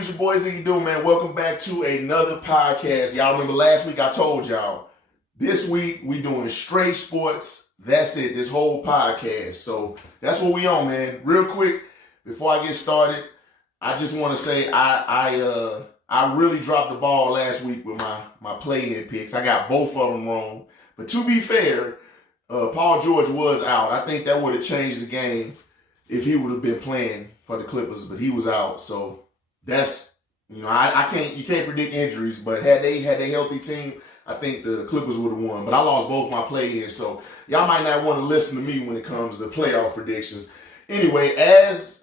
YouTube? It's your boy Ziggy Doom, man. Welcome back to another podcast. Y'all remember last week I told y'all, this week we doing straight sports. That's it, this whole podcast. So that's what we on, man. Real quick, before I get started, I just want to say I really dropped the ball last week with my play-in picks. I got both of them wrong. But to be fair, Paul George was out. I think that would have changed the game if he would have been playing for the Clippers, but he was out. So that's, you can't predict injuries, but had they healthy team, I think the Clippers would have won. But I lost both my play-ins, so y'all might not want to listen to me when it comes to playoff predictions. Anyway, as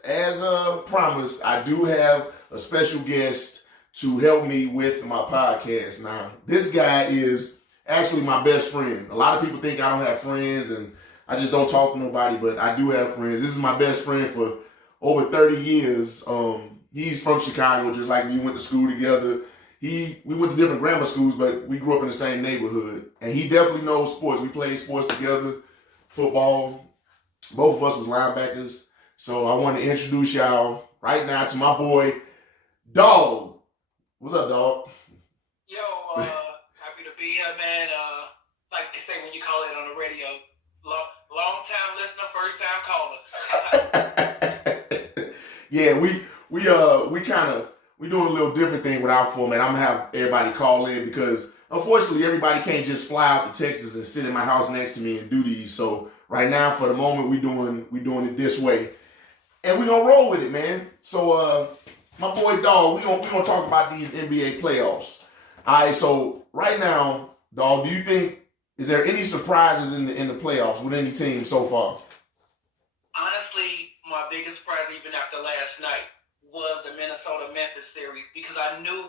promised, I do have a special guest to help me with my podcast. Now, this guy is actually my best friend. A lot of people think I don't have friends and I just don't talk to nobody, but I do have friends. This is my best friend for over 30 years. He's from Chicago, just like me. We went to school together. We went to different grammar schools, but we grew up in the same neighborhood. And he definitely knows sports. We played sports together, football. Both of us was linebackers. So I want to introduce y'all right now to my boy, Dawg. What's up, Dawg? Yo, happy to be here, man. Like they say when you call it on the radio, long time listener, first time caller. Yeah, we doing a little different thing with our format. I'm gonna have everybody call in because unfortunately everybody can't just fly out to Texas and sit in my house next to me and do these. So right now, for the moment, we doing it this way, and we gonna roll with it, man. So my boy Dawg, we gonna talk about these NBA playoffs. All right, so right now, Dawg, do you think is there any surprises in the playoffs with any team so far? Honestly, my biggest surprise, even after last night, was the Minnesota-Memphis series because I knew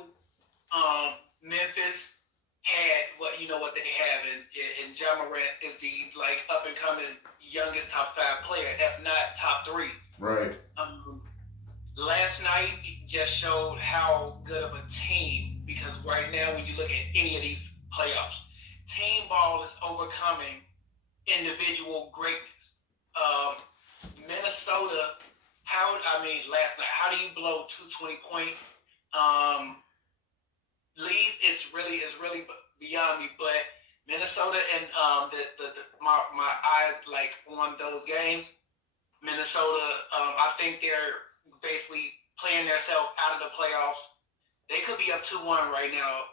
Memphis had what they have, and Ja Morant is the up and coming youngest top 5 player, if not top 3. Right. Last night just showed how good of a team, because right now when you look at any of these playoffs, team ball is overcoming individual greatness. Minnesota, last night, how do you blow 220-point lead? It's really beyond me. But Minnesota and my eye on those games. Minnesota, I think they're basically playing themselves out of the playoffs. They could be up 2-1 right now,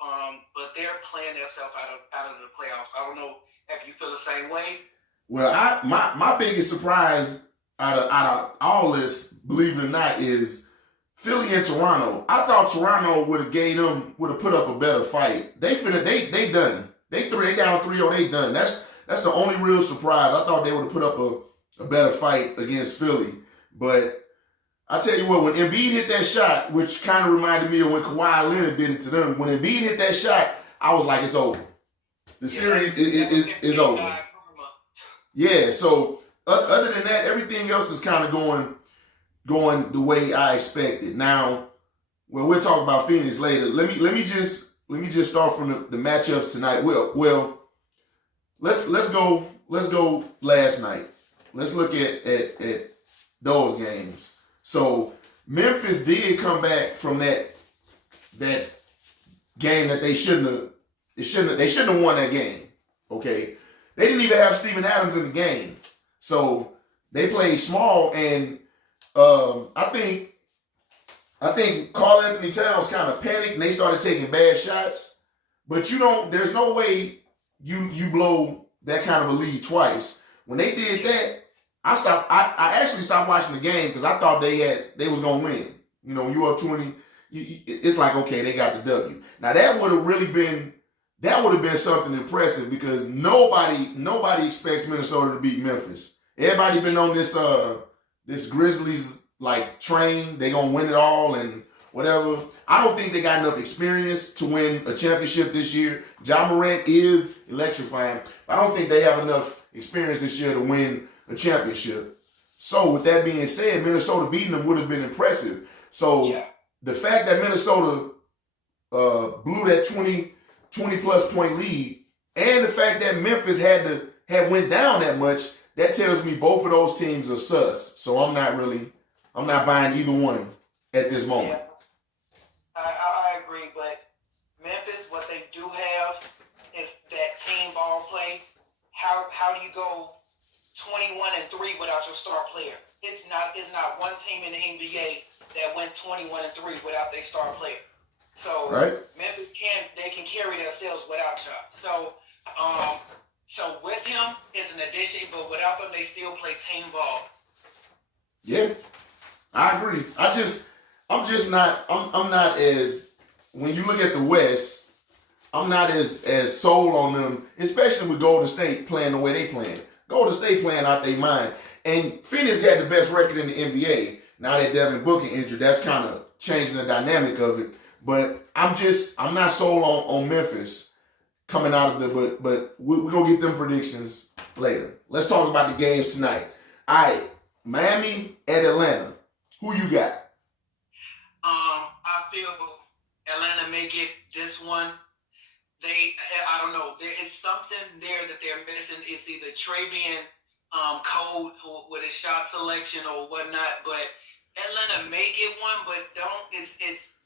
but they're playing themselves out of the playoffs. I don't know if you feel the same way. Well, my biggest surprise out of all this, believe it or not, is Philly and Toronto. I thought Toronto would have put up a better fight. They done. They down 3-0. They done. That's the only real surprise. I thought they would have put up a better fight against Philly, but I tell you what, when Embiid hit that shot, which kind of reminded me of when Kawhi Leonard did it to them, when Embiid hit that shot, I was like, it's over. The series is over. Yeah, so other than that, everything else is kind of going the way I expected. Now, we'll talk about Phoenix later. Let me just start from the matchups tonight. Well, let's go last night. Let's look at those games. So Memphis did come back from that game that they shouldn't have won that game. Okay, they didn't even have Steven Adams in the game, so they played small. And I think Karl Anthony Towns kind of panicked and they started taking bad shots. But there's no way you blow that kind of a lead twice. When they did that, I actually stopped watching the game because I thought they was gonna win. When you up 20, it's like, okay, they got the W. Now that would have been something impressive because nobody expects Minnesota to beat Memphis. Everybody been on this Grizzlies train. They gonna win it all and whatever. I don't think they got enough experience to win a championship this year. Ja Morant is electrifying, but I don't think they have enough experience this year to win a championship. So with that being said, Minnesota beating them would have been impressive. So the fact that Minnesota blew that 20 plus point lead, and the fact that Memphis had went down that much, that tells me both of those teams are sus. So I'm not buying either one at this moment. how do you go 21-3 without your star player? It's not one team in the NBA that went 21-3 without their star player. So right. Memphis can carry themselves without y'all. So with him is an addition, but without them they still play team ball. Yeah, I agree. I'm not as, when you look at the West, I'm not as sold on them, especially with Golden State playing the way they playing. Golden State playing out their mind. And Phoenix got the best record in the NBA. Now that Devin Booker injured, that's kind of changing the dynamic of it. But I'm not sold on Memphis coming out of the, but we're going to get them predictions later. Let's talk about the games tonight. All right, Miami at Atlanta. Who you got? I feel Atlanta may get this one. I don't know. There is something there that they're missing. It's either Trey being cold with his shot selection or whatnot, but Atlanta may get one, but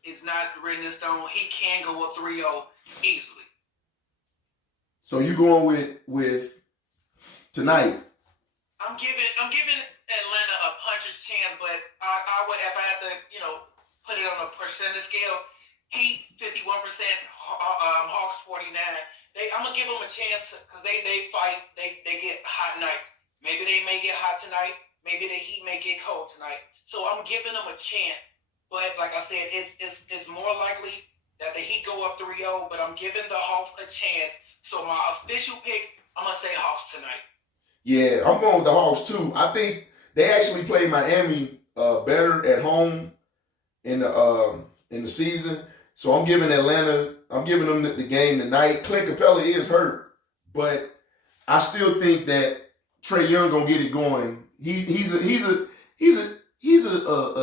it's not written in stone. He can go up 3-0 easily. So you going with tonight? I'm giving Atlanta a puncher's chance, but I would, if I had to, put it on a percentage scale, Heat 51%, Hawks 49. I'm gonna give them a chance because they fight. They get hot nights. Maybe they may get hot tonight. Maybe the Heat may get cold tonight. So I'm giving them a chance. But like I said, it's more likely that the Heat go up 3-0. But I'm giving the Hawks a chance. So my official pick, I'm gonna say Hawks tonight. Yeah, I'm going with the Hawks too. I think they actually played Miami better at home in the season. So I'm giving Atlanta. I'm giving them the game tonight. Clint Capella is hurt, but I still think that Trae Young gonna get it going. He's a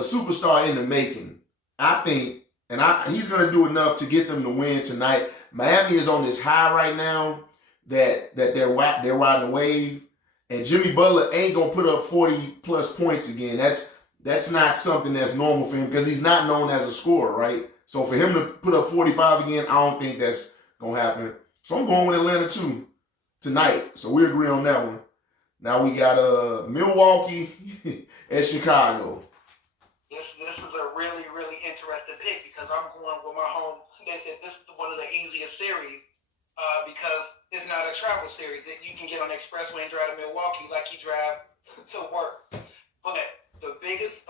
superstar in the making. I think, and he's gonna do enough to get them to win tonight. Miami is on this high right now that they're riding a wave, and Jimmy Butler ain't gonna put up 40+ points again. That's not something that's normal for him because he's not known as a scorer, right? So for him to put up 45 again, I don't think that's gonna happen. So I'm going with Atlanta too tonight. So we agree on that one. Now we got Milwaukee at Chicago. This is a really, really interesting pick because I'm going with my home. They said this is one of the easiest series because it's not a travel series that you can get on the expressway and drive to Milwaukee like you drive to work. But the biggest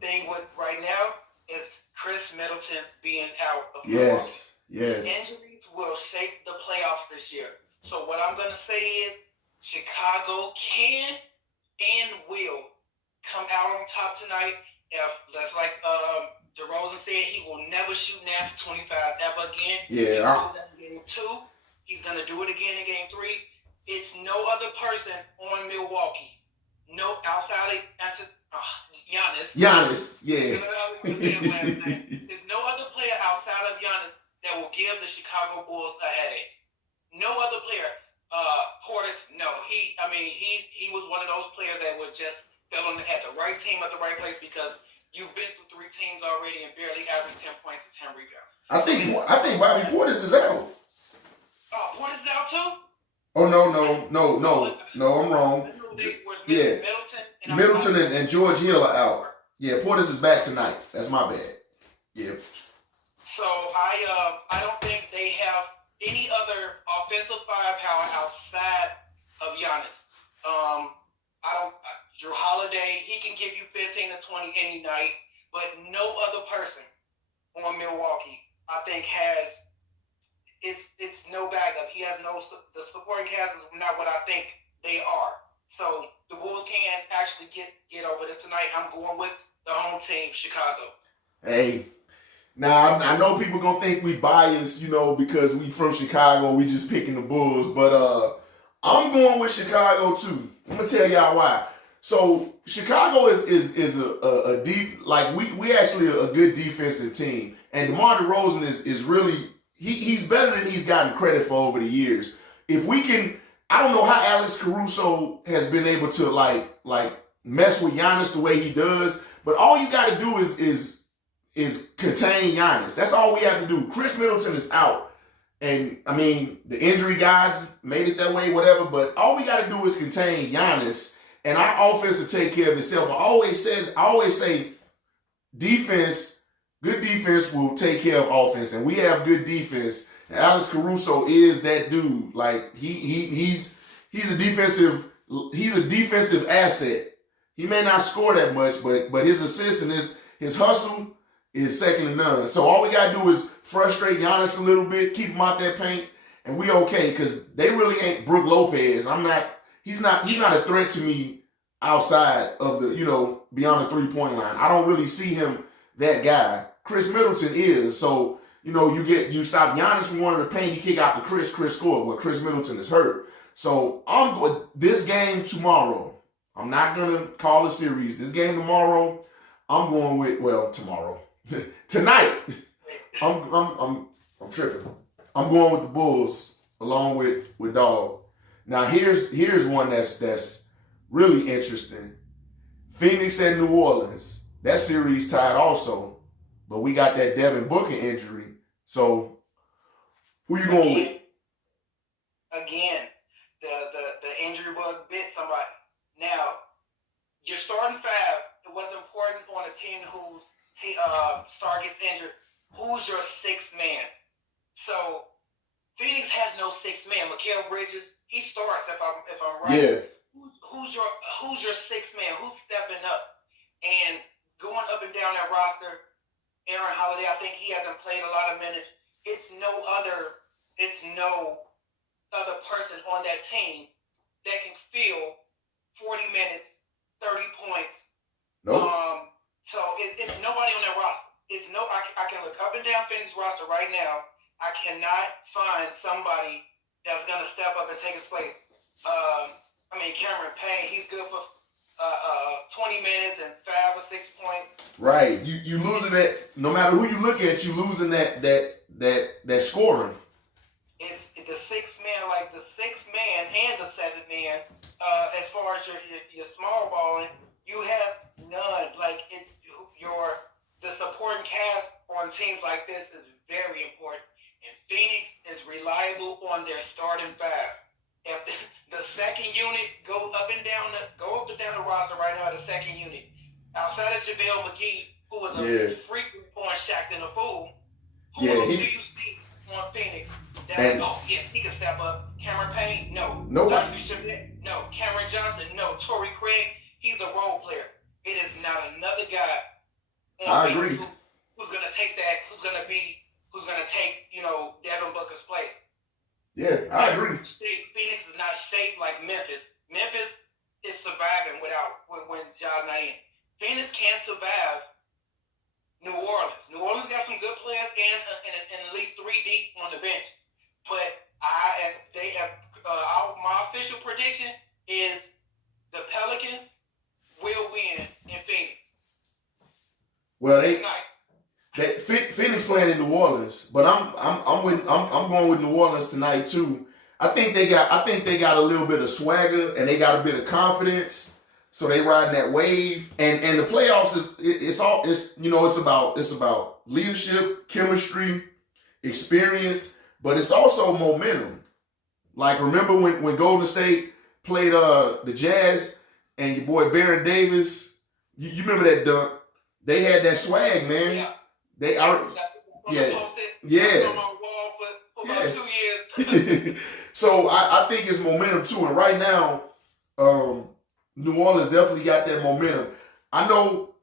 thing with right now is Chris Middleton being out of Milwaukee. Yes. Injuries will shake the playoffs this year. So what I'm gonna say is Chicago can and will come out on top tonight. If that's like DeRozan said, he will never shoot now for 25 ever again. Yeah. In game 2, he's gonna do it again in game 3. It's no other person on Milwaukee. No outside of Giannis. Yeah. There's no other player outside of Giannis that will give the Chicago Bulls a headache. No other player. Portis, no. He was one of those players that would just fell at the right team at the right place because you've been through 3 teams already and barely averaged 10 points and 10 rebounds. I think Bobby Portis is out. Portis is out too? Oh no, I'm wrong. Yeah. Middleton and George Hill are out. Yeah, Portis is back tonight. That's my bad. Yeah. So I don't think they have any other offensive firepower outside of Giannis. Drew Holiday, he can give you 15 to 20 any night, but no other person on Milwaukee, I think, it's no backup. He has the supporting cast is not what I think they are. So the Bulls can actually get over this tonight. I'm going with the home team, Chicago. Hey, now I know people gonna think we biased, because we from Chicago, we just picking the Bulls, but I'm going with Chicago too. I'm gonna tell y'all why. So Chicago is a deep, like we actually a good defensive team, and DeMar DeRozan is really he's better than he's gotten credit for over the years. If we can. I don't know how Alex Caruso has been able to like mess with Giannis the way he does, but all you got to do is contain Giannis. That's all we have to do. Chris Middleton is out, And I mean, the injury gods made it that way, whatever. But all we got to do is contain Giannis, and our offense will take care of itself. I always say, defense, good defense will take care of offense, and we have good defense. And Alex Caruso is that dude. Like he's a defensive asset. He may not score that much, but his assist and his hustle is second to none. So all we gotta do is frustrate Giannis a little bit, keep him out that paint, and we okay, because they really ain't Brook Lopez. He's not a threat to me outside of the, beyond the 3-point line. I don't really see him that guy. Chris Middleton is. So, you stop Giannis from wanting to paint, you kick out to Chris scored, but Chris Middleton is hurt. So I'm going this game tomorrow. I'm not gonna call a series. This game tomorrow, I'm going with tomorrow. Tonight, I'm tripping. I'm going with the Bulls along with Dawg. Now here's one that's really interesting. Phoenix and New Orleans. That series tied also, but we got that Devin Booker injury. So who you going with? Again, the injury bug bit somebody. Now, your starting five, it was important on a team whose star gets injured. Who's your sixth man? So Phoenix has no sixth man. Mikal Bridges, he starts if I'm right. Yeah. Who's your sixth man? Who's stepping up? And going up and down that roster, Aaron Holiday, I think he hasn't played a lot of minutes. It's no other person on that team that can fill 40 minutes, 30 points. Nope. So it's nobody on that roster. I can look up and down Phoenix roster right now. I cannot find somebody that's gonna step up and take his place. Cameron Payne, he's good for 20 minutes and 5 or 6 points. Right. You losing that. No matter who you look at, you losing that scoring. It's the sixth man, like the sixth man and the seventh man. As far as your small balling, you have none. Like the supporting cast on teams like this is very important. And Phoenix is reliable on their starting five. If the second unit go up and down the roster right now, the second unit, outside of JaVale McGee, who was a frequent on Shaqtin' a Fool, who else do you see on Phoenix? He can step up. Cameron Payne, no. Nobody. No. Cameron Johnson, no. Torrey Craig, he's a role player. It is not another guy on Phoenix who's gonna take Devin Booker's place. Yeah, I agree. Phoenix is not shaped like Memphis. Memphis is surviving when Ja's not in. Phoenix can't survive New Orleans. New Orleans got some good players and at least 3 deep on the bench. But my official prediction is the Pelicans will win in Phoenix. Well, Phoenix playing in New Orleans, but I'm going with New Orleans tonight too. I think they got a little bit of swagger and they got a bit of confidence, so they riding that wave. And the playoffs it's about leadership, chemistry, experience, but it's also momentum. Like remember when Golden State played the Jazz and your boy Baron Davis, you remember that dunk? They had that swag, man. Yeah. They are, yeah. On my wall for about 2 years. So I think it's momentum too, and right now, New Orleans definitely got that momentum. I know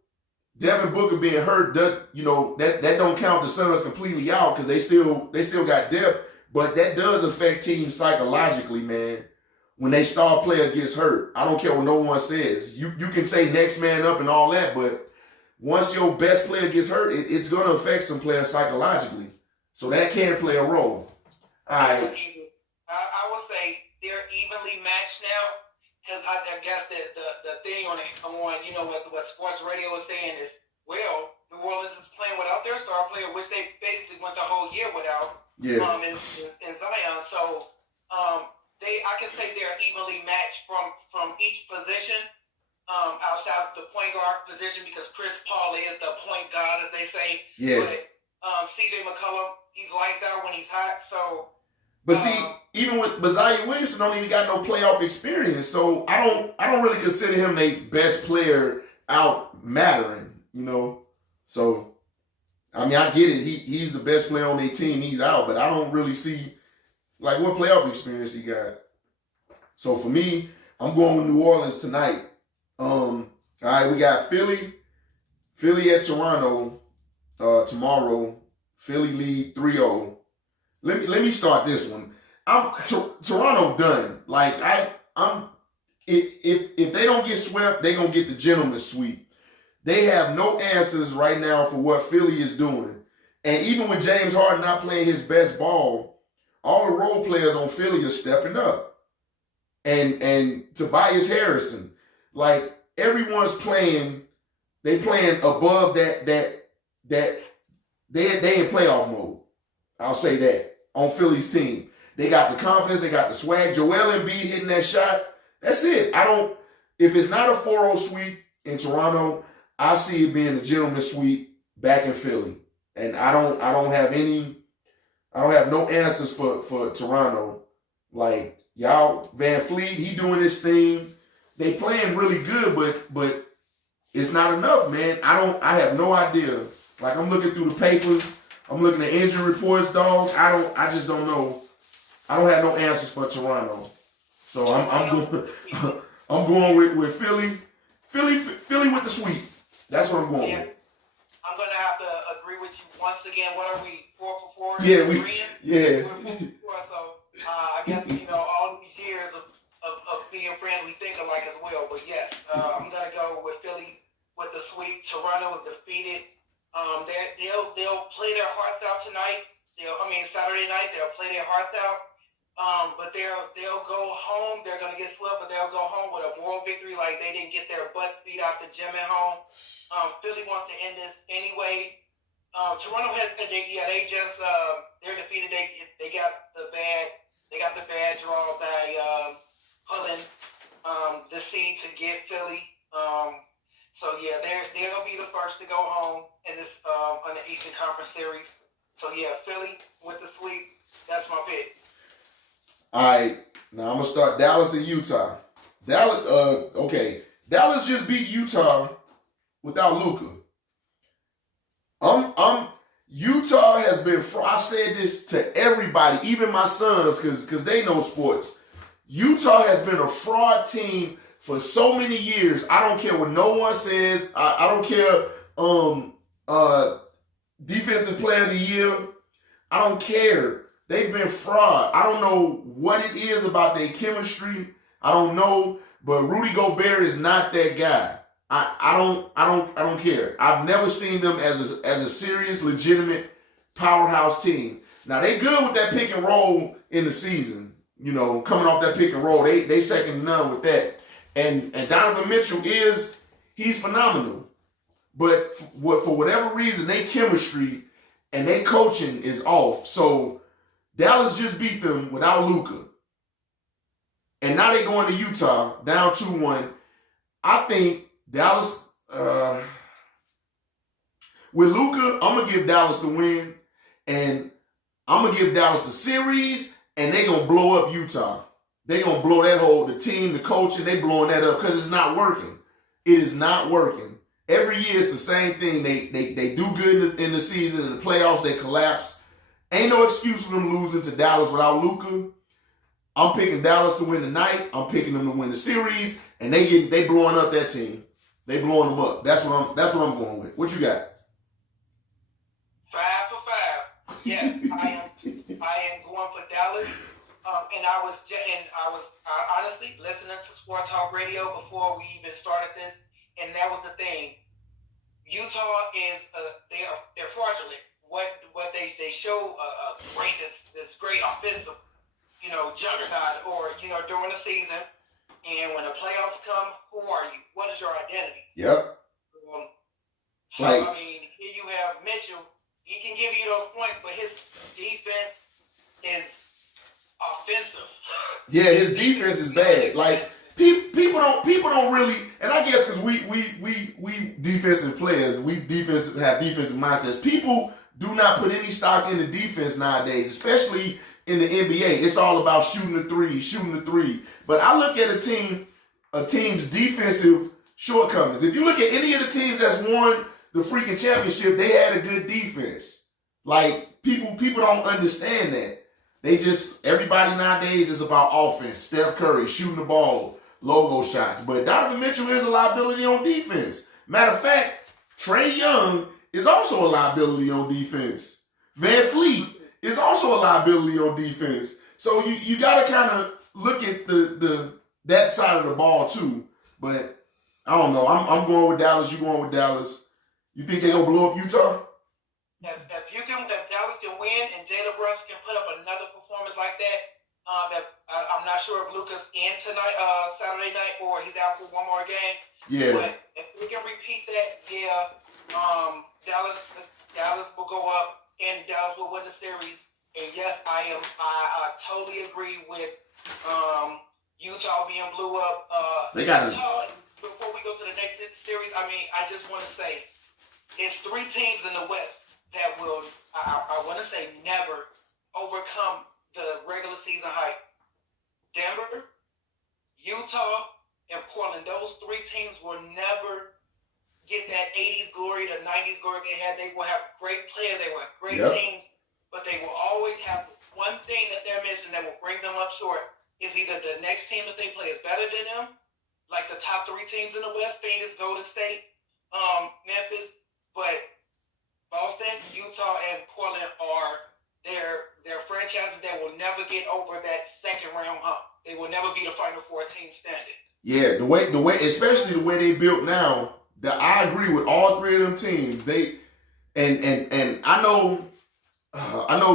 Devin Booker being hurt, that don't count the Suns completely out because they still got depth, but that does affect teams psychologically, man. When they star player gets hurt, I don't care what no one says. You can say next man up and all that, but once your best player gets hurt, it's going to affect some players psychologically. So that can play a role. All right. I would say they're evenly matched now. Because I guess the thing on what sports radio was saying is, well, New Orleans is playing without their star player, which they basically went the whole year without. Yeah. In Zion. So I can say they're evenly matched from each position. Outside of the point guard position, because Chris Paul is the point guard, as they say. Yeah. But CJ McCollum, He's lights out when he's hot. So, but see, even with Zion Williamson, don't even got no playoff experience. So I don't really consider him the best player out mattering. You know, so I mean, I get it. He's the best player on their team. He's out, but I don't really see like what playoff experience he got. So for me, I'm going with New Orleans tonight. All right, we got Philly at Toronto tomorrow. Philly lead 3-0. Let me start this one. Toronto done. Like if they don't get swept, they gonna get the gentleman's sweep. They have no answers right now for what Philly is doing. And even with James Harden not playing his best ball, all the role players on Philly are stepping up. And Tobias Harrison, like everyone's playing, they playing above that they in playoff mode. I'll say that on Philly's team. They got the confidence, they got the swag. Joel Embiid hitting that shot. That's it. If it's not a 4-0 sweep in Toronto, I see it being a gentleman's sweep back in Philly. And I don't have no answers for Toronto. Like y'all, Van Fleet, he doing his thing. They playing really good, but it's not enough, man. I have no idea. Like I'm looking through the papers, I'm looking at injury reports, dog. I just don't know. I don't have no answers for Toronto. So I'm going with Philly. Philly with the sweep. That's what I'm going with. I'm gonna have to agree with you once again. What are we, 4 for 4? Yeah, We're 4 for 4. So I guess all these years of being friends, we think alike as well. But yes, I'm gonna go with Philly with the sweep. Toronto is defeated. They'll play their hearts out tonight. Saturday night they'll play their hearts out. But they'll go home. They're gonna get swept, but they'll go home with a moral victory, like they didn't get their butts beat out the gym at home. Philly wants to end this anyway. Toronto they're defeated. They got the bad draw by pulling the seed to get Philly. So yeah, they'll be the first to go home in this on the Eastern Conference Series. So yeah, Philly with the sweep. That's my pick. All right, now I'm gonna start Dallas and Utah. Dallas just beat Utah without Luka. Utah has been. I said this to everybody, even my sons, because they know sports. Utah has been a fraud team for so many years. I don't care what no one says. I don't care. Defensive Player of the Year. I don't care. They've been fraud. I don't know what it is about their chemistry. I don't know, but Rudy Gobert is not that guy. I don't care. I've never seen them as a serious, legitimate powerhouse team. Now they good with that pick and roll in the season. Coming off that pick and roll, they second to none with that. And Donovan Mitchell he's phenomenal. But for whatever reason, their chemistry and their coaching is off. So Dallas just beat them without Luka. And now they're going to Utah, down 2-1. I think Dallas, with Luka, I'm going to give Dallas the win. And I'm going to give Dallas a series, and they're going to blow up Utah. They're going to blow the team, the coaching, they blowing that up because it's not working. It is not working. Every year it's the same thing. They do good in the season, in the playoffs, they collapse. Ain't no excuse for them losing to Dallas without Luka. I'm picking Dallas to win tonight. I'm picking them to win the series, and they blowing up that team. They blowing them up. That's what I'm going with. What you got? 5 for 5. Yes, I am going for Dallas. And I was honestly listening to Sport Talk Radio before we even started this, and that was the thing. Utah is they're fraudulent. What they show this great offensive, juggernaut, or during the season, and when the playoffs come, who are you? What is your identity? Yep. Here you have Mitchell. He can give you those points, but his defense is offensive. Yeah, his defense is bad. Like people don't really, and I guess because we defensive players, have defensive mindsets. People do not put any stock in the defense nowadays, especially in the NBA. It's all about shooting the three. But I look at a team's defensive shortcomings. If you look at any of the teams that's won the freaking championship, they had a good defense. Like, people don't understand that. Everybody nowadays is about offense. Steph Curry shooting the ball, logo shots. But Donovan Mitchell is a liability on defense. Matter of fact, Trae Young is also a liability on defense. Van Fleet is also a liability on defense. So you got to kind of look at that side of the ball too. But I don't know. I'm going with Dallas. You going with Dallas? You think they gonna blow up Utah? If Dallas can win and Jalen Brunson can put up another performance like that, I'm not sure if Luka's in tonight, Saturday night, or he's out for one more game. Yeah. But if we can repeat that, Dallas will go up and Dallas will win the series. And yes, I totally agree with Utah being blew up. They got Utah. Before we go to the next series, I just want to say it's 3 teams in the West that will, I want to say, never overcome the regular season hype. Denver, Utah, and Portland. Those 3 teams will never get that 80s glory, the 90s glory they had. They will have great players. They will have great teams. But they will always have one thing that they're missing that will bring them up short is either the next team that they play is better than them, like the top 3 teams in the West, Phoenix, Golden State, Memphis, but Boston, Utah, and Portland are their franchises that will never get over that second round hump. They will never be the Final Four team standard. Yeah, the way, especially the way they built now. I agree with all 3 of them teams. And I know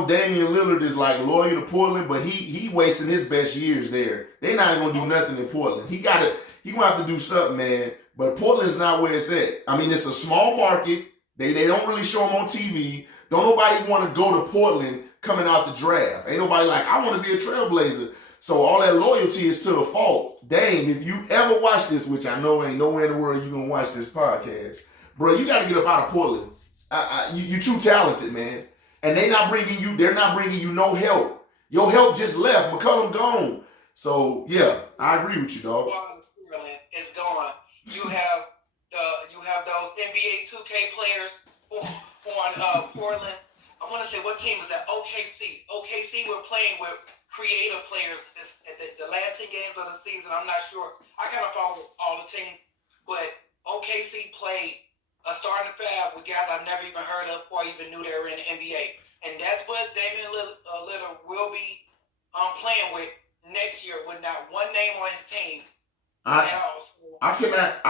Damian Lillard is like loyal to Portland, but he wasting his best years there. They're not gonna do nothing in Portland. He gonna have to do something, man. But Portland's not where it's at. I mean, it's a small market. They don't really show them on TV. Don't nobody want to go to Portland coming out the draft. Ain't nobody like, I want to be a Trailblazer. So all that loyalty is to a fault. Dang, if you ever watch this, which I know ain't nowhere in the world you gonna watch this podcast, bro, you got to get up out of Portland. You too talented, man. And they're not bringing you no help. Your help just left. McCollum gone. So yeah, I agree with you, dog. It's gone. You have those NBA 2K players on Portland. I want to say, what team was that? OKC. OKC were playing with creative players the last 10 games of the season. I'm not sure. I kind of follow all the teams, but OKC played a starting 5 with guys I've never even heard of before I even knew they were in the NBA. And that's what Damian Lillard will be playing with next year with not one name on his team. I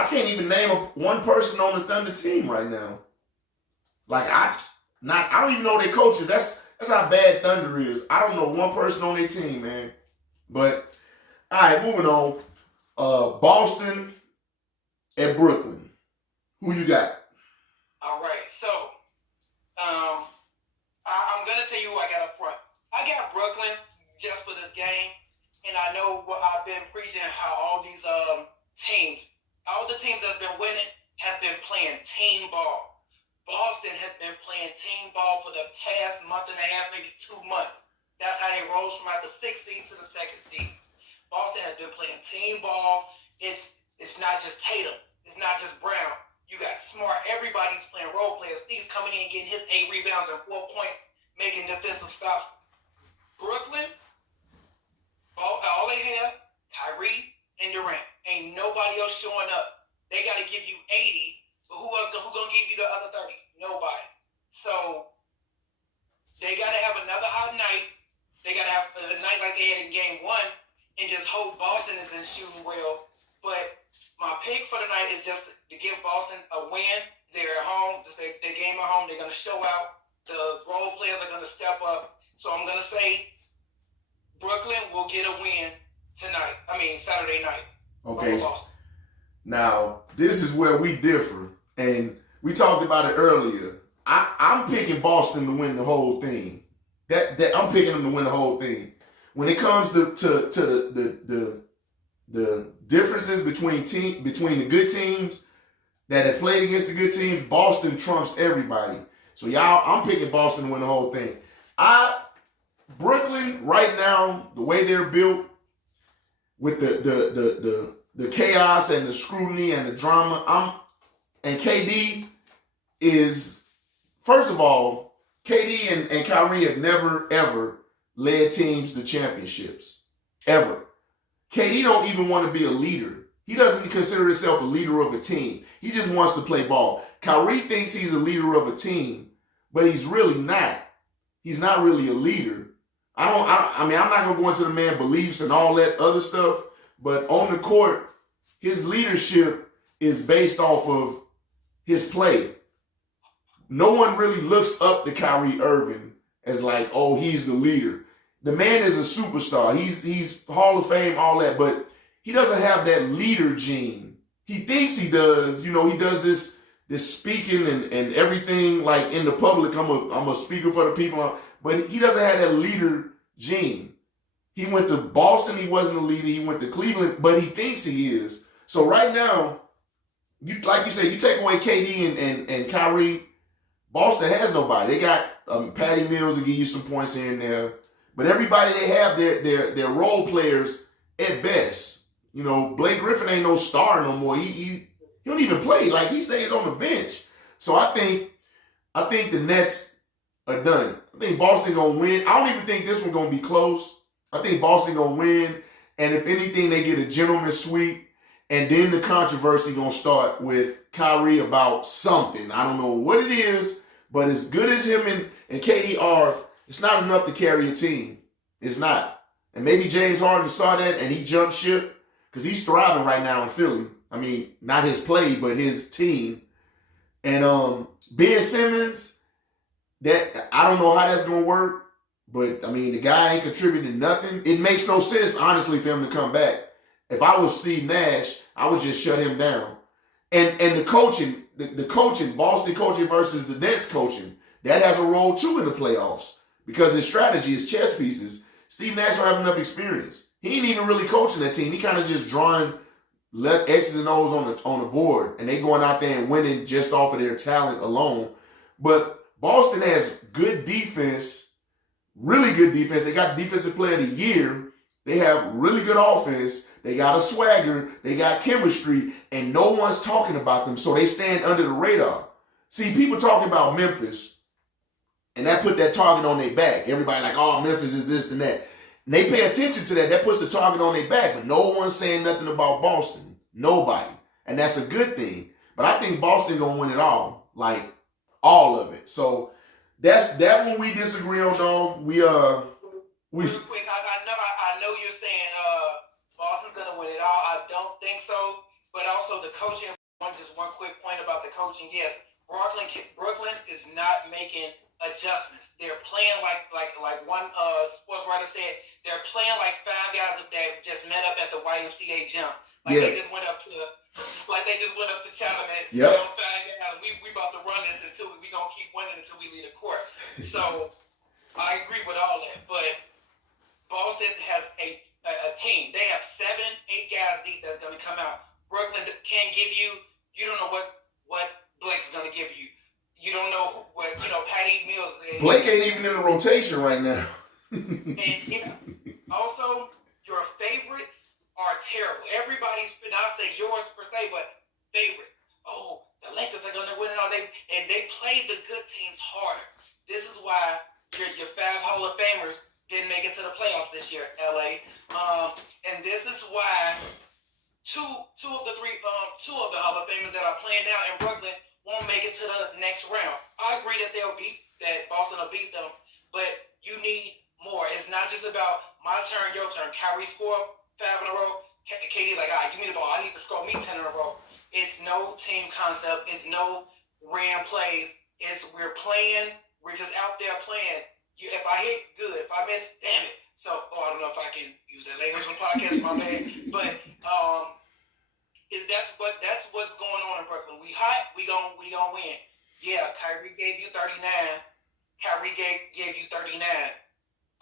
can't even name one person on the Thunder team right now. Like I don't even know their coaches. That's how bad Thunder is. I don't know one person on their team, man. But all right, moving on. Boston at Brooklyn. Who you got? All right, so I'm gonna tell you who I got up front. I got Brooklyn just for this game, and I know what I've been preaching, how all these teams, all the teams that's been winning have been playing team ball. Boston has been playing team ball for the past month and a half, maybe 2 months. That's how they rose from the 6th seed to the 2nd seed. Boston has been playing team ball. It's not just Tatum. It's not just Brown. You got Smart. Everybody's playing role players. Steve's coming in and getting his 8 rebounds and 4 points, making defensive stops. Brooklyn, all they have, Kyrie and Durant. Ain't nobody else showing up. They got to give you 80, but who gonna give you the other 30? Nobody. So they got to have another hot night. They got to have a night like they had in Game 1 and just hope Boston isn't shooting well. But my pick for the night is just to give Boston a win. They're at home. It's their game at home. They're going to show out. The role players are going to step up. So I'm going to say Brooklyn will get a win tonight. Saturday night. Okay. Now, this is where we differ. And we talked about it earlier. I'm picking Boston to win the whole thing. I'm picking them to win the whole thing. When it comes to the differences between the good teams that have played against the good teams, Boston trumps everybody. So y'all, I'm picking Boston to win the whole thing. Brooklyn right now, the way they're built, with the chaos and the scrutiny and the drama, and KD is, first of all, KD and Kyrie have never ever led teams to championships ever. KD don't even want to be a leader. He doesn't consider himself a leader of a team. He just wants to play ball. Kyrie thinks he's a leader of a team, but he's really not. He's not really a leader. I'm not going to go into the man's beliefs and all that other stuff, but on the court, his leadership is based off of his play. No one really looks up to Kyrie Irving as like, oh, he's the leader. The man is a superstar. He's Hall of Fame, all that, but he doesn't have that leader gene. He thinks he does. He does this speaking and everything, like in the public. I'm a speaker for the people, but he doesn't have that leader gene. He went to Boston. He wasn't a leader. He went to Cleveland, but he thinks he is. So right now, like you say, you take away KD and Kyrie, Boston has nobody. They got Patty Mills to give you some points here and there, but everybody they have, their role players at best. Blake Griffin ain't no star no more. He don't even play. Like, he stays on the bench. So I think the Nets are done. I think Boston gonna win. I don't even think this one gonna be close. I think Boston gonna win, and if anything, they get a gentleman's sweep, and then the controversy gonna start with Kyrie about something. I don't know what it is, but as good as him and KD are, it's not enough to carry a team. It's not. And maybe James Harden saw that and he jumped ship, because he's thriving right now in Philly. I mean, not his play, but his team. And Ben Simmons, that I don't know how that's gonna work, but I mean, the guy ain't contributing nothing. It makes no sense, honestly, for him to come back. If I was Steve Nash, I would just shut him down. And the coaching, the coaching, Boston coaching versus the Nets coaching, that has a role too in the playoffs, because his strategy is chess pieces. Steve Nash don't have enough experience. He ain't even really coaching that team. He kind of just drawing X's and O's on the board, and they going out there and winning just off of their talent alone. But Boston has good defense, really good defense. They got defensive player of the year. They have really good offense. They got a swagger. They got chemistry, and no one's talking about them, so they stand under the radar. See, people talking about Memphis, and that put that target on their back. Everybody like, oh, Memphis is this and that. And they pay attention to that. That puts the target on their back, but no one's saying nothing about Boston. Nobody. And that's a good thing. But I think Boston gonna win it all. Like, all of it. So that's that one we disagree on, dog. Real quick, I know you're saying Boston's gonna win it all. I don't think so. But also the coaching, just one quick point about the coaching. Yes, Brooklyn is not making adjustments. They're playing like one sports writer said, they're playing like five guys that just met up at the YMCA gym. They just went up to Chalmette. Yep. We about to run this until we gonna keep winning until we leave the court. So I agree with all that. But Boston has a team. They have 7-8 guys deep that's gonna come out. Brooklyn can't give you. You don't know what Blake's gonna give you. You don't know what Patty Mills is. Blake ain't even in the rotation right now. And also, your favorites are terrible. Everybody's, not say yours per se, but favorite. Oh, the Lakers are gonna win it all. They play the good teams harder. This is why your 5 Hall of Famers didn't make it to the playoffs this year, LA. And this is why two of the Hall of Famers that are playing now in Brooklyn won't make it to the next round. I agree that Boston will beat them, but you need more. It's not just about my turn, your turn. Kyrie score 5 in a row. KD like, all right, give me the ball. I need to score me 10 in a row. It's no team concept. It's no ran plays. It's we're playing. We're just out there playing. If I hit, good. If I miss, damn it. So, I don't know if I can use that language on the podcast, my bad. But that's what's going on in Brooklyn. We hot, we gon' win. Yeah, Kyrie gave you 39. Kyrie gave you 39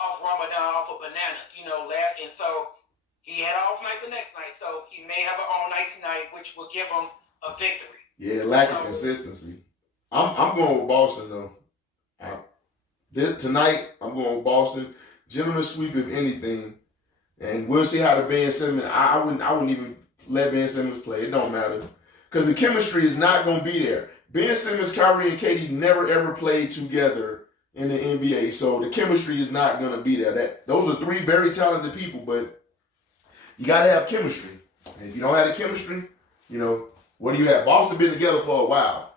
off Ramadan, off a banana, and so he had an off night the next night. So he may have an all night tonight, which will give him a victory. Yeah, lack of consistency. I'm going with Boston though. Tonight, I'm going with Boston. Gentlemen sweep, if anything. And we'll see how the Ben Simmons. I wouldn't even let Ben Simmons play. It don't matter. Because the chemistry is not going to be there. Ben Simmons, Kyrie, and KD never, ever played together in the NBA. So the chemistry is not going to be there. Those are three very talented people, but you got to have chemistry. And if you don't have the chemistry, what do you have? Boston been together for a while.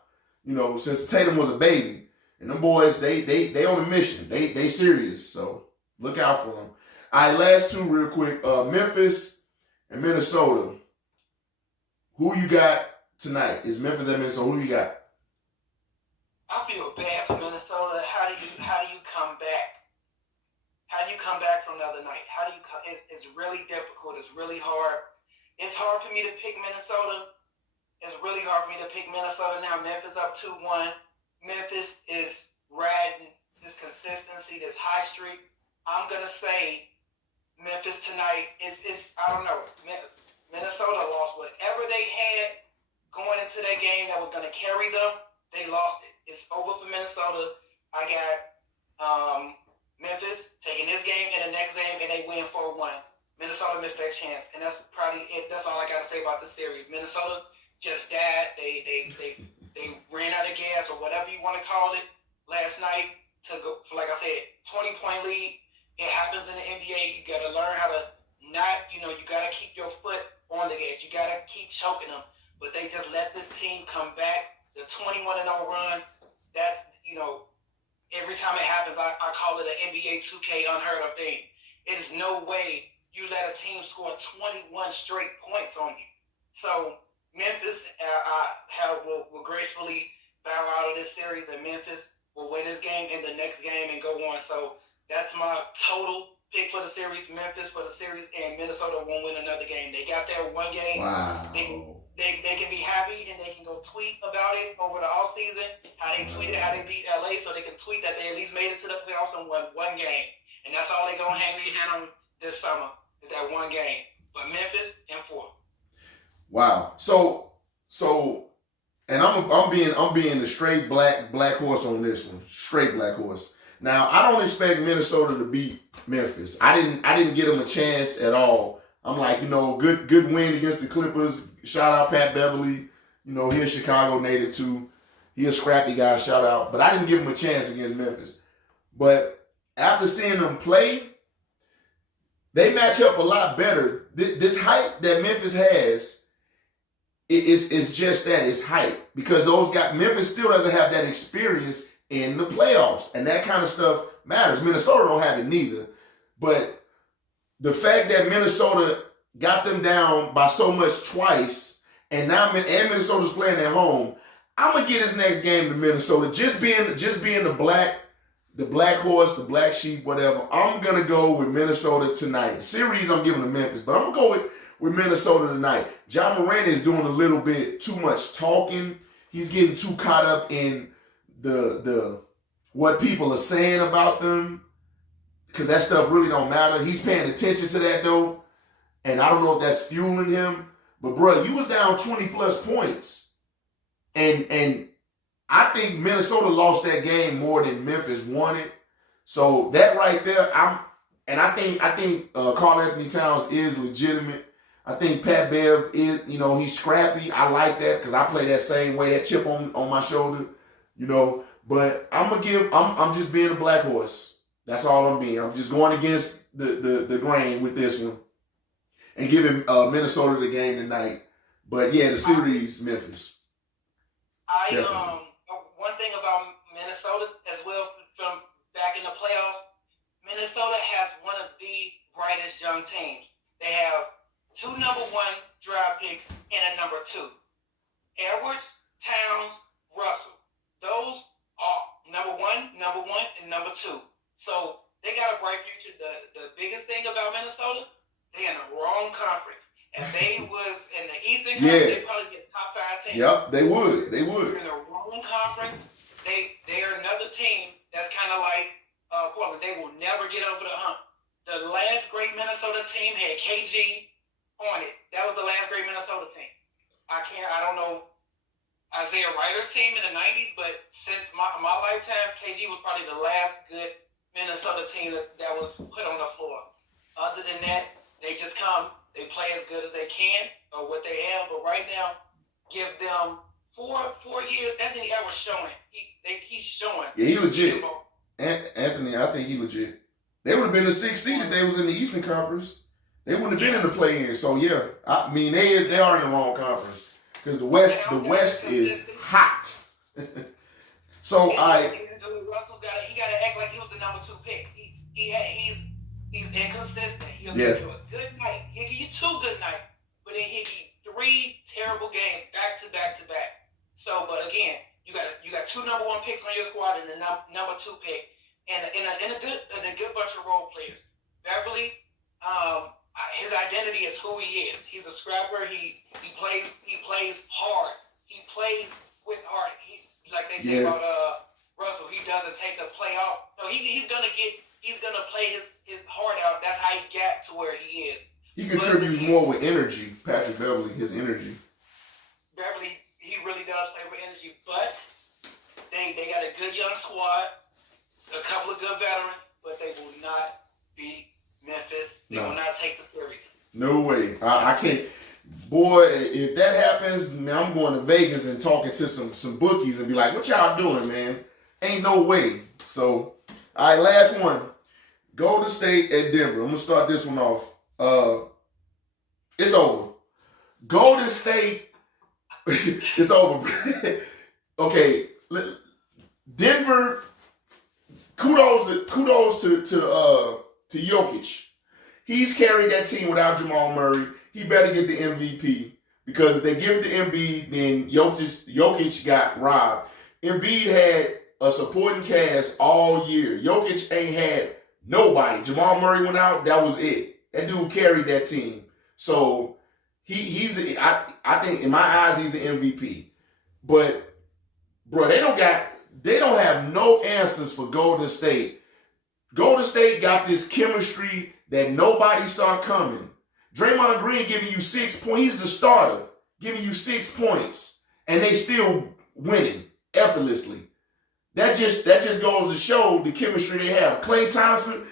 Since Tatum was a baby. And them boys, they on a mission. They serious. So look out for them. All right, last two real quick. Memphis and Minnesota. Who you got tonight? Is Memphis and Minnesota? Who you got? I feel bad for Minnesota. How do you come back? How do you come back from another night? It's really difficult. It's really hard. It's hard for me to pick Minnesota. It's really hard for me to pick Minnesota now. Memphis up 2-1. Memphis is riding this consistency, this high streak. I'm gonna say Memphis tonight is I don't know. Minnesota lost whatever they had going into that game that was gonna carry them. They lost it. It's over for Minnesota. I got Memphis taking this game and the next game, and they win 4-1. Minnesota missed their chance, and that's probably it. That's all I got to say about the series. Minnesota just died. They ran out of gas or whatever you want to call it last night to go for, like I said, 20-point lead. It happens in the NBA. You got to learn how to not, you got to keep your foot on the gas. You got to keep choking them. But they just let this team come back. The 21-0 run, that's, every time it happens, I call it an NBA 2K unheard of thing. It is no way you let a team score 21 straight points on you. So Memphis will gracefully bow out of this series, and Memphis will win this game and the next game and go on. So that's my total pick for the series. Memphis for the series, and Minnesota won't win another game. They got their one game. Wow. They can be happy and they can go tweet about it over the offseason, how they tweeted how they beat LA, so they can tweet that they at least made it to the playoffs and won one game. And that's all they're going to hang their hat on this summer is that one game. But Memphis in 4. Wow. So and I'm being the straight black horse on this one. Straight black horse. Now, I don't expect Minnesota to beat Memphis. I didn't give them a chance at all. I'm like, good win against the Clippers. Shout out Pat Beverly. He's a Chicago native too. He's a scrappy guy. Shout out. But I didn't give him a chance against Memphis. But after seeing them play, they match up a lot better. This hype that Memphis has, it's just that. It's hype. Because Memphis still doesn't have that experience in the playoffs. And that kind of stuff matters. Minnesota don't have it neither. But the fact that Minnesota got them down by so much twice, and now Minnesota's playing at home, I'm gonna get this next game to Minnesota. Just being the black horse, the black sheep, whatever. I'm gonna go with Minnesota tonight. The series I'm giving to Memphis, but I'm gonna go with Minnesota tonight. John Morant is doing a little bit too much talking. He's getting too caught up in the what people are saying about them. Because that stuff really don't matter. He's paying attention to that, though. And I don't know if that's fueling him. But, bro, you was down 20-plus points. And I think Minnesota lost that game more than Memphis won it. So that right there, I think Karl Anthony Towns is legitimate. I think Pat Bev is, he's scrappy. I like that because I play that same way, that chip on my shoulder, But I'm just being a black horse. That's all I'm being. I'm just going against the grain with this one and giving Minnesota the game tonight. But yeah, the series, Memphis. One thing about Minnesota as well from back in the playoffs, Minnesota has one of the brightest young teams. They have 2 number 1 draft picks and a number 2. Edwards, Towns, Russell. Those are number 1, and number 2. So they got a bright future. The biggest thing about Minnesota, they're in the wrong conference. If they was in the Eastern Conference, they'd probably be a top 5 team. Yep, they would. They would. They're in the wrong conference. They're another team that's kind of like Portland. They will never get over the hump. The last great Minnesota team had KG on it. That was the last great Minnesota team. I don't know Isaiah Ryder's team in the 90s, but since my lifetime, KG was probably the last good Minnesota team that was put on the floor. Other than that, they just come, they play as good as they can or what they have. But right now, give them 4 years. Anthony Edwards showing. He's showing. Yeah, he legit. Anthony, I think he legit. They would have been the 6th seed if they was in the Eastern Conference. They wouldn't have been in the play-in. So yeah, I mean they are in the wrong conference because the West is hot. So Russell he got to act like he was the number 2 pick. He's inconsistent. He'll give you a good night. He'll give you 2 good nights, but then he'll give you 3 terrible games back to back to back. So, but again, you got 2 number 1 picks on your squad and a number 2 pick, and a good bunch of role players. Beverly, his identity is who he is. He's a scrapper. He plays hard. He plays with heart. Like they say about Russell, he doesn't take the play off. No, he's gonna play his heart out. That's how he got to where he is. He contributes more with energy. Patrick Beverly, his energy. Beverly, he really does play with energy, but they got a good young squad, a couple of good veterans, but they will not beat Memphis. They will not take the series. No way. I can't. Boy, if that happens, man, I'm going to Vegas and talking to some bookies and be like, what y'all doing, man? Ain't no way. So, all right, last one. Golden State at Denver. I'm going to start this one off. It's over. Golden State, it's over. Okay, Denver, kudos to Jokic. He's carried that team without Jamal Murray. He better get the MVP because if they give it to Embiid, then Jokic got robbed. Embiid had a supporting cast all year. Jokic ain't had nobody. Jamal Murray went out. That was it. That dude carried that team. So I think in my eyes he's the MVP. But bro, they don't have no answers for Golden State. Golden State got this chemistry that nobody saw coming. Draymond Green giving you 6 points. He's the starter, giving you 6 points, and they still winning effortlessly. That just goes to show the chemistry they have. Klay Thompson,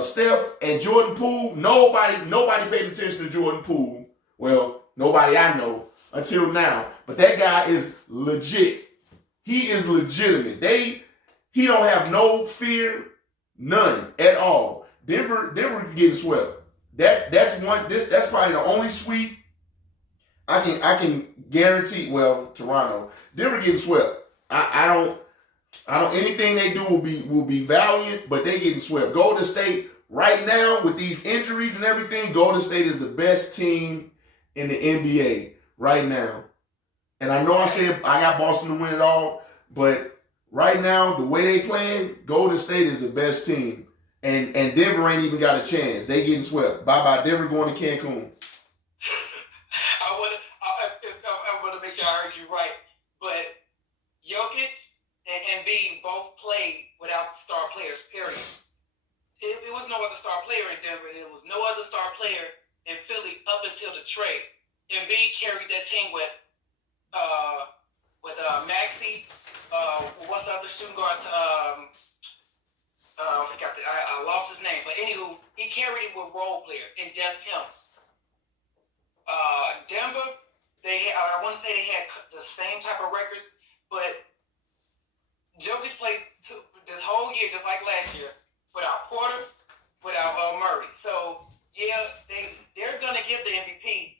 Steph, and Jordan Poole. Nobody paid attention to Jordan Poole. Well, nobody I know until now. But that guy is legit. He is legitimate. He don't have no fear, none at all. Denver getting swept. That's probably the only sweep I can guarantee. Well, Toronto, Denver getting swept. I don't. Anything they do will be valiant, but they getting swept. Golden State right now with these injuries and everything, Golden State is the best team in the NBA right now. And I know I said I got Boston to win it all, but right now the way they playing, Golden State is the best team. And Denver ain't even got a chance. They getting swept. Bye-bye. Denver going to Cancun. I want to make sure I heard you right. But Jokic and Embiid both played without star players, period. There was no other star player in Denver. There was no other star player in Philly up until the trade. Embiid carried that team with Maxey. What's the other shooting guard? I lost his name, but anywho, he carried it with role players and just him. Denver, I want to say they had the same type of records, but Jokic played this whole year just like last year without Porter, without Murray. So yeah, they're gonna give the MVP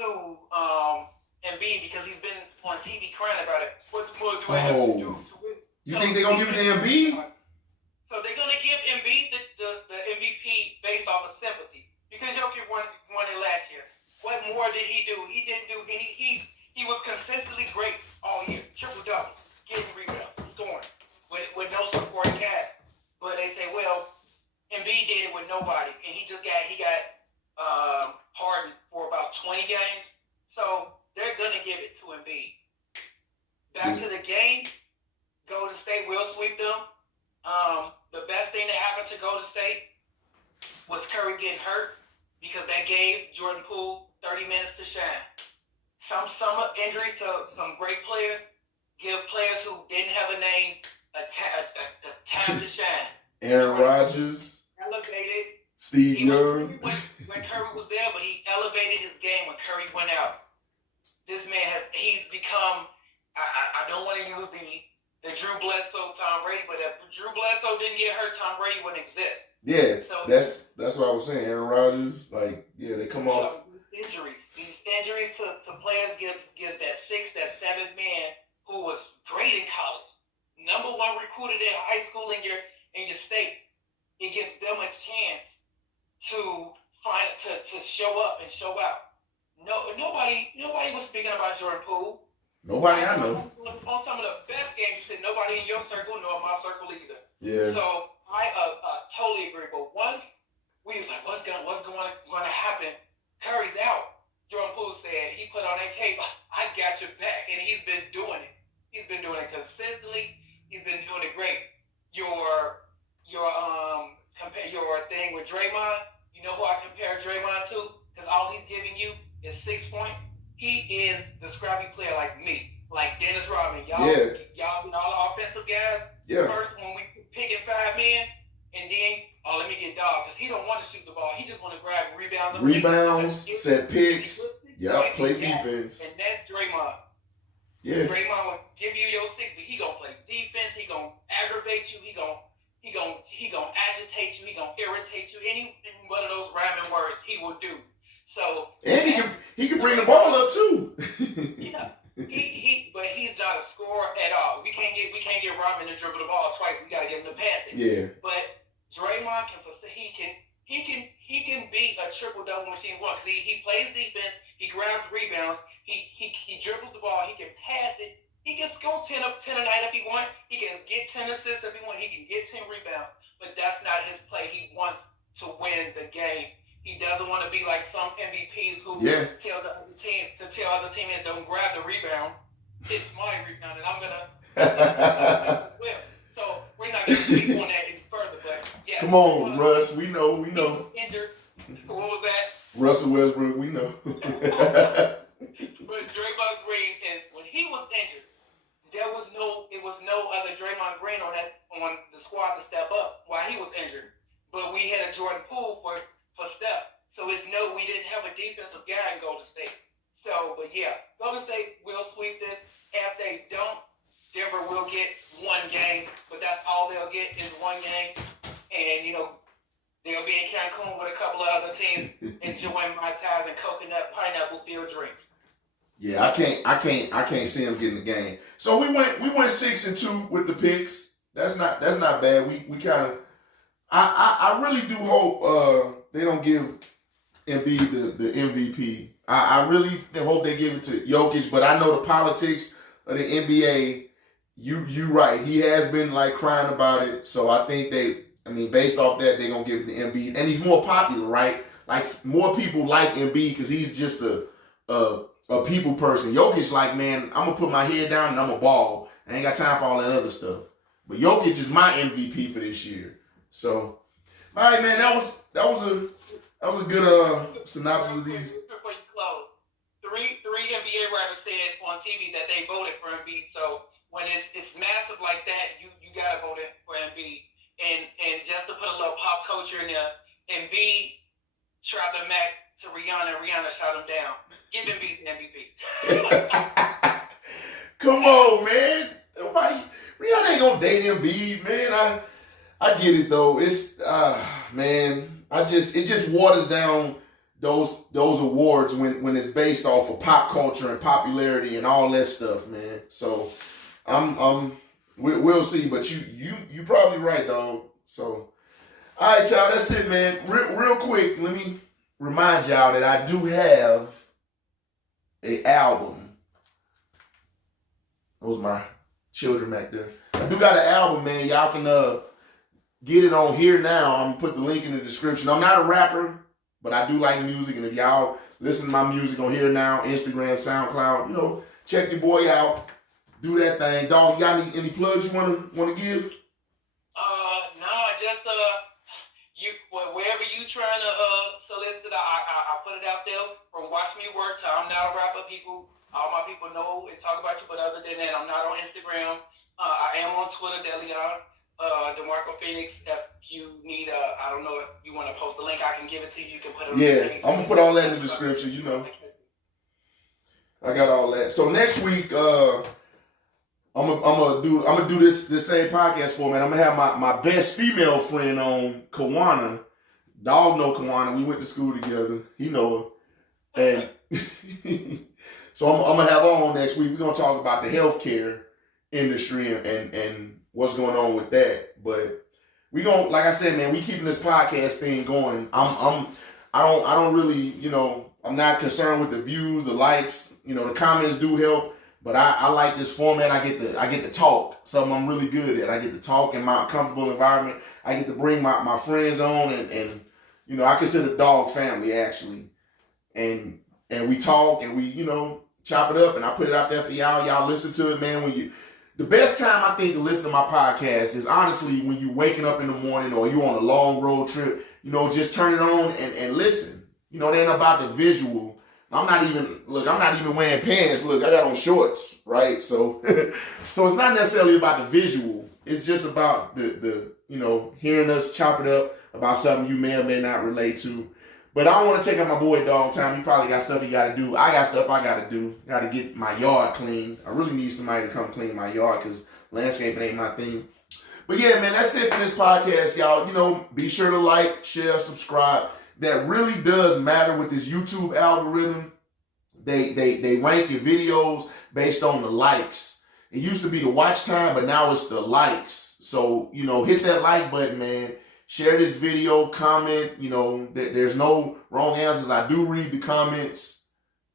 to Embiid because he's been on TV crying about it. What more do I have to do to win? You think they're gonna give it to Embiid? So they're gonna give Embiid the MVP based off of sympathy because Jokic won it last year. What more did he do? He didn't do any. He was consistently great all year, triple double, getting rebounds, scoring with no supporting cast. But they say, well, Embiid did it with nobody, and he got hardened for about 20 games. So they're gonna give it to Embiid. Back to the game, Golden State will sweep them. The best thing that happened to Golden State was Curry getting hurt because that gave Jordan Poole 30 minutes to shine. some injuries to some great players give players who didn't have a name a time to shine. Aaron Rodgers, elevated. Steve Young. When Curry was there, but he elevated his game when Curry went out. This man he's become. I don't want to use the Drew Bledsoe, Tom Brady, but if Drew Bledsoe didn't get hurt, Tom Brady wouldn't exist. Yeah, so, that's what I was saying. Aaron Rodgers, like, yeah, they come off. Injuries. These injuries to players gives that sixth, that seventh man who was great in college, number one recruited in high school in your state. It gives them a chance to show up and show out. Nobody was speaking about Jordan Poole. Nobody I know. On some of the best games, you said nobody in your circle, nor my circle either. Yeah. So I totally agree. But once we was like, what's going to happen? Curry's out. Jordan Poole said he put on that cape. I got your back, and he's been doing it. He's been doing it consistently. He's been doing it great. Your thing with Draymond. You know who I compare Draymond to? Because all he's giving you is 6 points. He is the scrappy player like me, like Dennis Rodman. Y'all been all the offensive guys. Yeah. First, when we picking 5 men, and then, let me get Dawg, because he don't want to shoot the ball. He just want to grab rebounds, set picks. Yeah, play defense. And that's Draymond. Yeah. Draymond will give you your 6, but he gonna play defense. He gonna aggravate you. He gonna agitate you. He gonna irritate you. Any one of those rhyming words, he will do. So and he can bring the ball up too. Yeah. But he's not a scorer at all. We can't get Rodman to dribble the ball twice. We gotta get him to pass it. Yeah. But Draymond he can be a triple double machine once. He plays defense. He grabs rebounds. He dribbles the ball. He can pass it. He can score 10 a night if he wants. He can get 10 assists if he wants. He can get 10 rebounds. But that's not his play. He wants to win the game. He doesn't want to be like some MVPs who tell the other teammates don't grab the rebound. It's my rebound, and I'm gonna well. So we're not gonna speak on that any further. But yeah. Come on, Russ. We know. Injured. What was that? Russell Westbrook. We know. But Draymond Green is when he was injured, it was no other Draymond Green on the squad to step up while he was injured. But we had a Jordan Poole for Steph. So we didn't have a defensive guy in Golden State. So, but yeah, Golden State will sweep this. If they don't, Denver will get 1 game, but that's all they'll get is 1 game. And, they'll be in Cancun with a couple of other teams enjoying Mai Tais and coconut pineapple filled drinks. Yeah, I can't see him getting the game. So we went 6-2 with the picks. That's not bad. We kind of I really do hope they don't give Embiid the MVP. I really hope they give it to Jokic, but I know the politics of the NBA. You right. He has been like crying about it. So I think based off that, they're gonna give it to Embiid, and he's more popular, right? Like more people like Embiid because he's just a people person. Jokic, like, man, I'm gonna put my head down and I'm a ball. I ain't got time for all that other stuff. But Jokic is my MVP for this year. So, all right, man, that was a good synopsis of these. Before you close, three NBA writers said on TV that they voted for Embiid. So when it's massive like that, you gotta vote for Embiid. And just to put a little pop culture in there, Embiid trapped the Mac to Rihanna, and Rihanna shot him down. Give Embiid the MVP. Come on, man. Rihanna ain't gonna date Embiid, man. I get it though. It's man. It just waters down those awards when it's based off of pop culture and popularity and all that stuff, man. So we'll see. But you probably right, dog. So all right, y'all. That's it, man. Real quick, let me remind y'all that I do have an album. Those my children back there. I do got an album, man. Y'all can get it on Here Now. I'm gonna put the link in the description. I'm not a rapper, but I do like music, and if y'all listen to my music on Here Now, Instagram, SoundCloud, check your boy out. Do that thing. Dog, you got any plugs you wanna give? No, just wherever you trying to solicit, I put put it out there. From watch me work to I'm not a rapper, all my people know and talk about you. But other than that, I'm not on Instagram. I am on Twitter, Deleon, DeMarco Phoenix. If you need I don't know if you want to post the link, I can give it to you. You can put it. Yeah, I'm gonna put all that in the description. You know, I got all that. So next week, I'm gonna do this same podcast format. I'm gonna have my best female friend on, Kawana. Dog know Kawana. We went to school together. He know her. And so I'm gonna have her on next week. We're gonna talk about the healthcare industry and what's going on with that. But we gonna, like I said, man, we keeping this podcast thing going. I don't really, you know, I'm not concerned with the views, the likes. You know, the comments do help. But I like this format. I get to talk, something I'm really good at. I get to talk in my comfortable environment. I get to bring my friends on, and you know, I consider Dog family actually. And we talk and we, you know, chop it up, and I put it out there for y'all. Y'all listen to it, man. The best time I think to listen to my podcast is honestly when you waking up in the morning or you on a long road trip. You know, just turn it on and listen. You know, it ain't about the visual. I'm not even wearing pants. Look, I got on shorts, right? So so it's not necessarily about the visual. It's just about the you know, hearing us chop it up about something you may or may not relate to. But I don't want to take up my boy Dog time. He probably got stuff he got to do. I got stuff I got to do. Got to get my yard clean. I really need somebody to come clean my yard because landscaping ain't my thing. But yeah, man, that's it for this podcast, y'all. You know, be sure to like, share, subscribe. That really does matter with this YouTube algorithm. They rank your videos based on the likes. It used to be the watch time, but now it's the likes. So, you know, hit that like button, man. Share this video, comment. You know, there's no wrong answers. I do read the comments,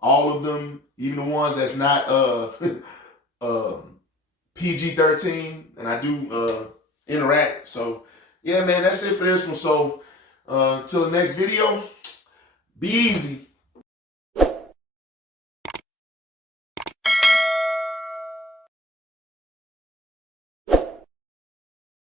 all of them, even the ones that's not PG-13, and I do interact. So, yeah, man, that's it for this one. So, till the next video, be easy.